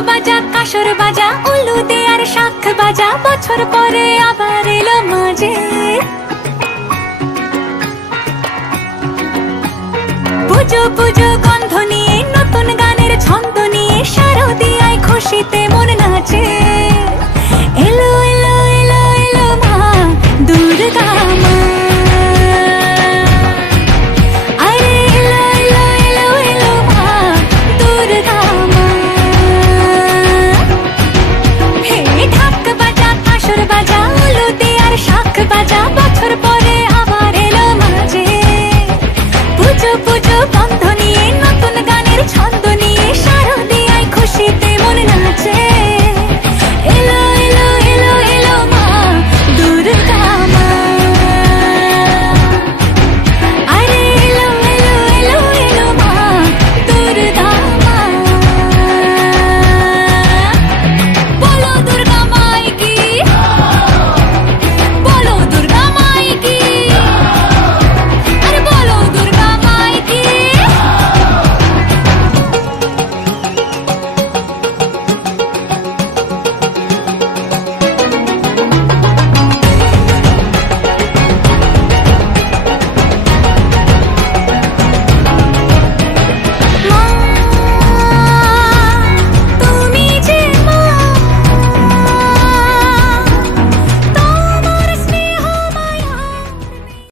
বাজা কাসর বাজা উলু দে আর শাখ বাজা বছর পরে আবার এলো মাঝে পুজো পুজো গন্ধ নিয়ে নতুন গানের ছন্দ নিয়ে শারদিয়ায় খুশিতে মন নাচে এলো এলো এলো এলো মা দুর্গা মা আরে এলো এলো এলো এলো মা দুর্গা মা হে ঢাক বাজা কাসর বাজা উলু দে আর শাখ বাজা